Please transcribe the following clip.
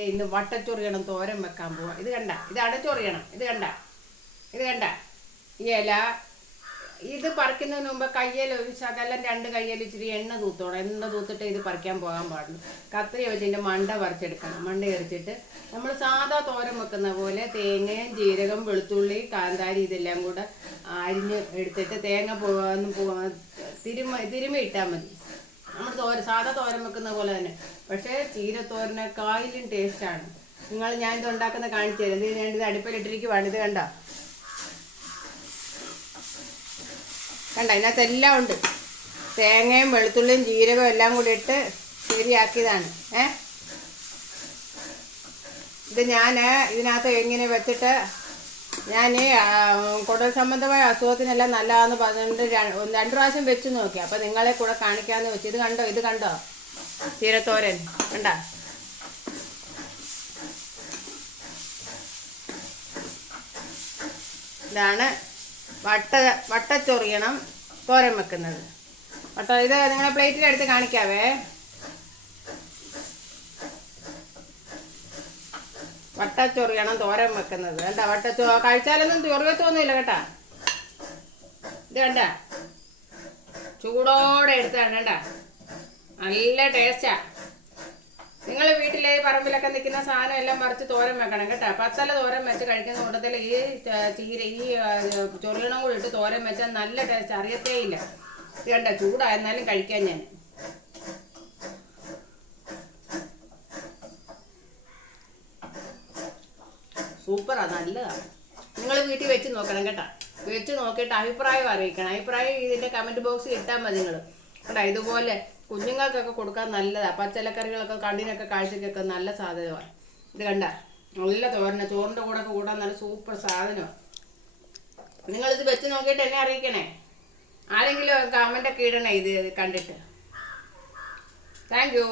ഇന്ന് വട്ടച്ചൊറിയണം തോരൻ വെക്കാൻ പോവാ. ഇത് കണ്ട ഇത് അടച്ചൊറിയണം ഇത് കണ്ട ഇത് കണ്ട. ഇല ഇത് പറിക്കുന്നതിന് മുമ്പ് കയ്യിൽ ഒരു ശകലം രണ്ട് കയ്യിൽ ഇച്ചിരി എണ്ണ തൂത്തോണം. എണ്ണ തൂത്തിട്ട് ഇത് പറിക്കാൻ പോകാൻ പാടുള്ളൂ. കത്രി വെച്ച് ഇതിന്റെ മണ്ട പറിച്ചെടുക്കണം. മണ്ട എറിച്ചിട്ട് നമ്മൾ സാധാ തോരൻ വെക്കുന്ന പോലെ തേങ്ങയും ജീരകം വെളുത്തുള്ളി കാന്താരി ഇതെല്ലാം കൂടെ അരിഞ്ഞ് എടുത്തിട്ട് തേങ്ങ തിരുമ തിരുമ ഇട്ടാൽ മതി. നമ്മൾ തോര സാധാ തോരൻ വെക്കുന്ന പോലെ തന്നെ. പക്ഷേ ചീരത്തോരനേക്കാളും ടേസ്റ്റാണ് നിങ്ങൾ ഞാൻ ഇത് ഉണ്ടാക്കുന്ന കാണിച്ചു തരാം. ഇത് ഞാൻ ഇത് അടുപ്പിലിട്ടിരിക്കുവാണ് ഇത് കണ്ട? കണ്ട? ഇതിനകത്ത് എല്ലാം ഉണ്ട്. തേങ്ങയും വെളുത്തുള്ളിയും ജീരകവും എല്ലാം കൂടി ഇട്ട് ശരിയാക്കിയതാണ്. ഏ? ഇത് ഞാൻ ഇതിനകത്ത് ഇങ്ങനെ വെച്ചിട്ട് ഞാൻ കുടൽ സംബന്ധമായ അസുഖത്തിനെല്ലാം നല്ലതാന്ന് പറഞ്ഞിട്ട് രണ്ട് പ്രാവശ്യം വെച്ച് നോക്കി. അപ്പം നിങ്ങളെ കൂടെ കാണിക്കാമെന്ന് വെച്ചു. ഇത് കണ്ടോ? ഇത് കണ്ടോ? ചീരത്തോരൻ കണ്ട? ഇതാണ് വട്ട വട്ടച്ചൊറിയണം തോരൻ വെക്കുന്നത്. വട്ട ഇത് നിങ്ങളെ പ്ലേറ്റിലെടുത്ത് കാണിക്കാവേ. വട്ടച്ചൊറിയണം തോരൻ വെക്കുന്നത്? കണ്ട വട്ടച്ചോ കഴിച്ചാലൊന്നും ചൊറിയത്തൊന്നുമില്ല കേട്ടാ. ഇത് കണ്ട? ചൂടോടെ എടുത്താണ് വേണ്ട നല്ല ടേസ്റ്റാ നിങ്ങൾ വീട്ടിലെ പറമ്പിലൊക്കെ നിൽക്കുന്ന സാധനം എല്ലാം മറിച്ച് തോരൻ വെക്കണം കേട്ടോ. പത്തല തോരൻ വെച്ച് കഴിക്കുന്ന കൂട്ടത്തിൽ ഈ ചീര ഈ ചൊറിയണം കൂടി ഇട്ട് തോരൻ വെച്ചാൽ നല്ല ടേസ്റ്റ് അറിയത്തേ ഇല്ല. ഇത് കണ്ട? ചൂടായിരുന്നാലും കഴിക്കാൻ ഞാൻ. സൂപ്പറാ നല്ലതാണ്. നിങ്ങൾ വീട്ടിൽ വെച്ച് നോക്കണം കേട്ടോ. വെച്ച് നോക്കിയിട്ട് അഭിപ്രായം അറിയിക്കണം. അഭിപ്രായം ഇതിന്റെ കമന്റ് ബോക്സിൽ ഇട്ടാൽ മതി നിങ്ങൾ കേട്ടോ ഇതുപോലെ കുഞ്ഞുങ്ങൾക്കൊക്കെ കൊടുക്കാൻ നല്ലതാണ് പച്ചലക്കറികളൊക്കെ കണ്ണിനൊക്കെ കാഴ്ചക്കൊക്കെ നല്ല സാധനമാണ്. ഇത് കണ്ട? നല്ല തോരന. ചോറിന്റെ കൂടെ കൂടാൻ നല്ല സൂപ്പർ സാധനമാണ് നിങ്ങളിത് വെച്ച് നോക്കിയിട്ട് എന്നെ അറിയിക്കണേ? ആരെങ്കിലും കമന്റൊക്കെ ഇടണേ ഇത് കണ്ടിട്ട്. Thank you